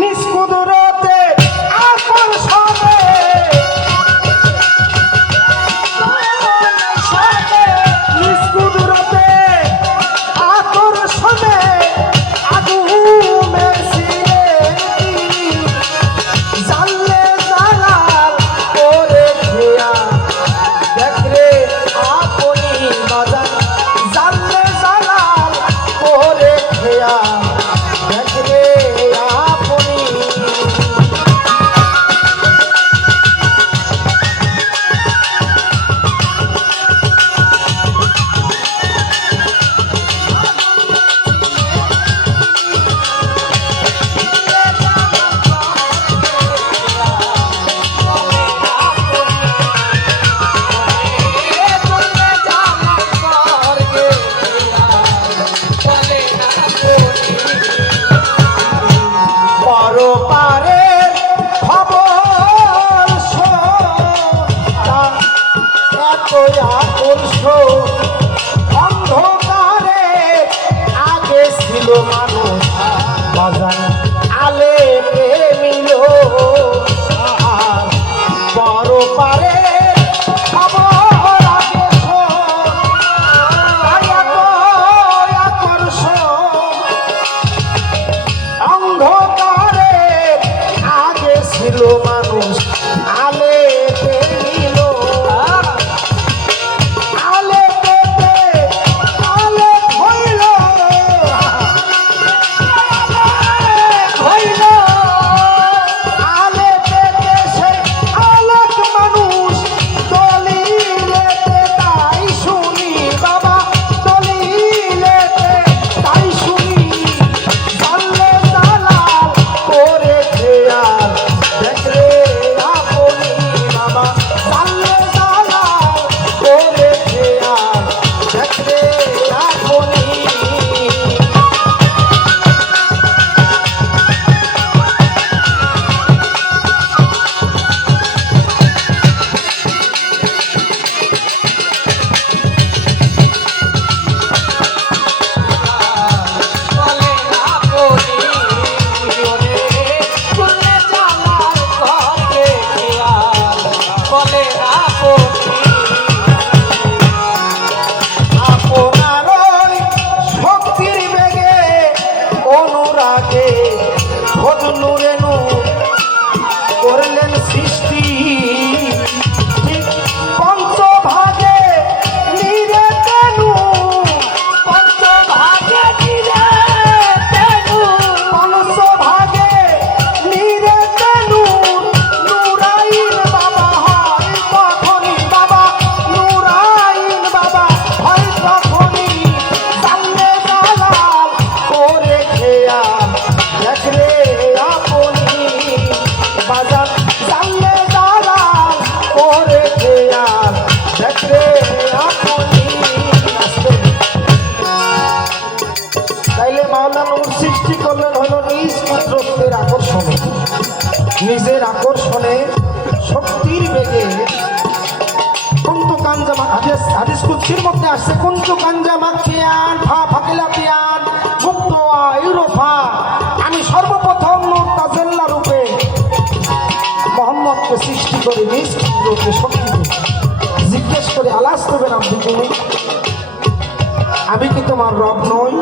নিষ্কুদুরতে আকর্ষণে নিষ্কুদুরতে আকর্ষণে আগুনে ছিলেন তিনি জানলে জালাল করে খেয়া দেখরে আপনি বাজার জানলে জালাল করে খেয়া দেখরে আপনি পরপারের খবর শোনা এত আকর্ষণ অন্ধকারে আগে ছিল মানুষ বাজান আলে প্রেমিল পরপারের খবর আগে শোনা এত আকর্ষণ অন্ধকারে আগে ছিল মানুষ আলে পেরিল আলে পেতে আলে হইল হইল আলে পেতে সে আলোক মানুষ দলিলেতে তাই শুনি বাবা দলিলেতে তাই শুনি জানলে জালাল করে খেয়াল দেখরে আপনি বাবা জানলে জালাল করে খেয়াল দেখরে আপনি আপনার ওই শক্তির বেগে অনুরাগে ফজলুরে নূর করলেন সৃষ্টি ঠিক পঞ্চভাগে নিরে তেনু পঞ্চভাগে নিরে তেনু পঞ্চভাগে নিরে তেনু নুরাইন বাবা হয় তখনই বাবা নুরাইন বাবা হয় তখনই জানলে জালাল করে খেয়াল দেখরে আপনি বাজার জানলে জালাল করে খেয়াল দেখরে আপনি আসবে তাইলে মাওলানা নূর সৃষ্টি করলেন হলো নিজ পুত্রত্বের আকর্ষণে নিজের আকর্ষণে শক্তির বেগে কুন্তু কাঞ্জামা হাদিস কুদসির মধ্যে আসছে কুন্তু কাঞ্জামা কিয়ান ফা ফাকিলা কিয়ান মুক্ত ইউরোফা আমি সর্বপ্রথম নূর তাজাল্লা রূপে মোহাম্মদকে সৃষ্টি করে নিজ পুত্রকে শক্তিকে জিজ্ঞেস করে আলাস্তু বিরাব্বি তুমি আমি কি তোমার রব নই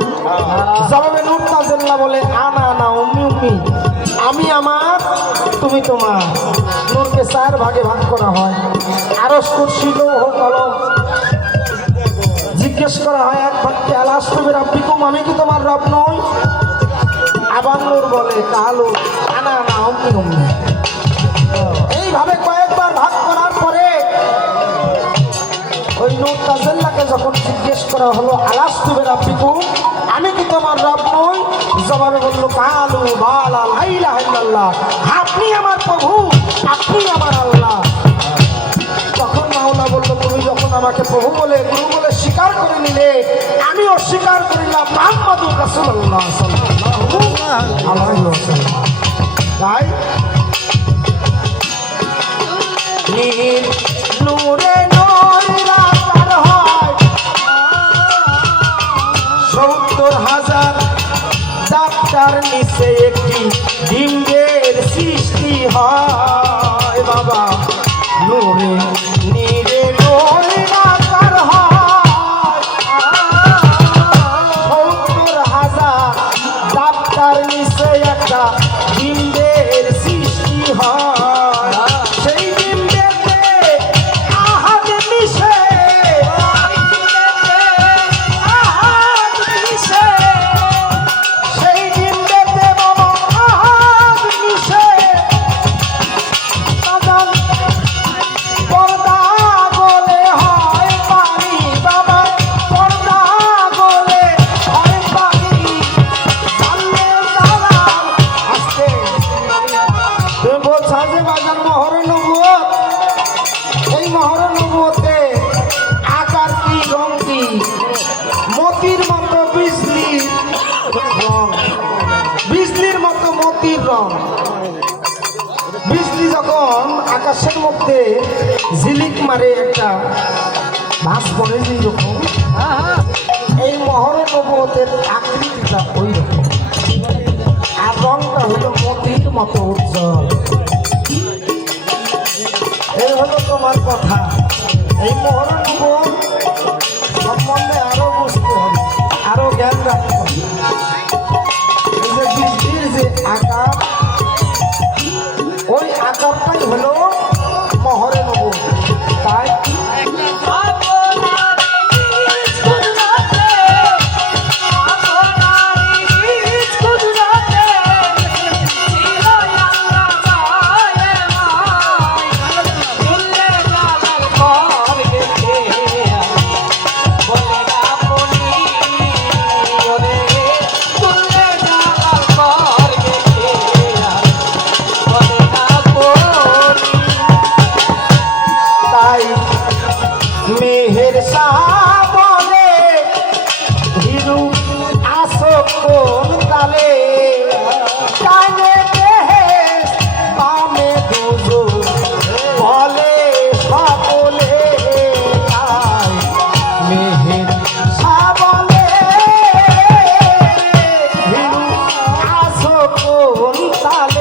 জবাবে নূর তাজাল্লা বলে আনা না উম্মি উম্মি আমি আমার তুমি তোমার নূরকে চার ভাগে ভাগ করা হয় আরশ কুরসি লৌহ কলম জিজ্ঞেস করা হয় এক বাক্যে আলাস্তু বিরাব্বিকুম আমি কি তোমার রব নই আবার নূর বলে কালু আনা না উম্মি উম্মি এইভাবে কয়েকবার ভাগ করার পরে ওই নূর তাজাল্লাকে যখন জিজ্ঞেস করা হলো আলাস্তু বিরাব্বিকুম আমি কি তোমার রব নই জবাবে বলল কালু বালা লা ইলাহা ইল্লাল্লাহ আপনি আমার প্রভু আপনি আমার আল্লাহ তখন মাওলা বলল তুমি যখন আমাকে প্রভু বলে গুরু বলে স্বীকার করে নিলে আমি অস্বীকার করিলাম মুহাম্মদুর রাসূলুল্লাহ সাল্লাল্লাহু আলাইহি ওয়াসাল্লাম তাই নীর নূরে নূরা পার হয় 70,000 ডাক্তার নিচে একটি মধ্যে একটা বিম্বের সৃষ্টি হয় সেই বিম্বেতে আহাদ মিশে সেই বিম্বেতে বাবা আহাদ মিশে পর্দা গলে হয় পানি বাবা পর্দা গলে হয় পানি জানলে দালাল আসতে তুমি বলছো যে বাজার মহরে নবুয়ত এই মহরে নবুয়তে আকার কি রং কি মতির মতো বিজলির রং বিজলির মতো মতির রং বিজলি যখন আকাশের মধ্যে ঝিলিক মারে একটা ভাস পড়ে যেই রকম এই মহরে নবুয়তের আকৃতিটা ওই রকম আর রংটা হলো মতির মতো উজ্জ্বল এই হলো তোমার কথা এই মহরে নবুয়ত সম্বন্ধে আরো বুঝতে হবে আরো জ্ঞান রাখতে হবে এই যে বিজলির যে আকার ওই আকারটাই হলো মহরে নবুয়ত তাই তাই মেহের সাবলে হিরু আসো কোন তালে ডানে বেহেশ বামে দুজো বলে সকলে তাই মেহের সাবলে হিরু আসো কোন তালে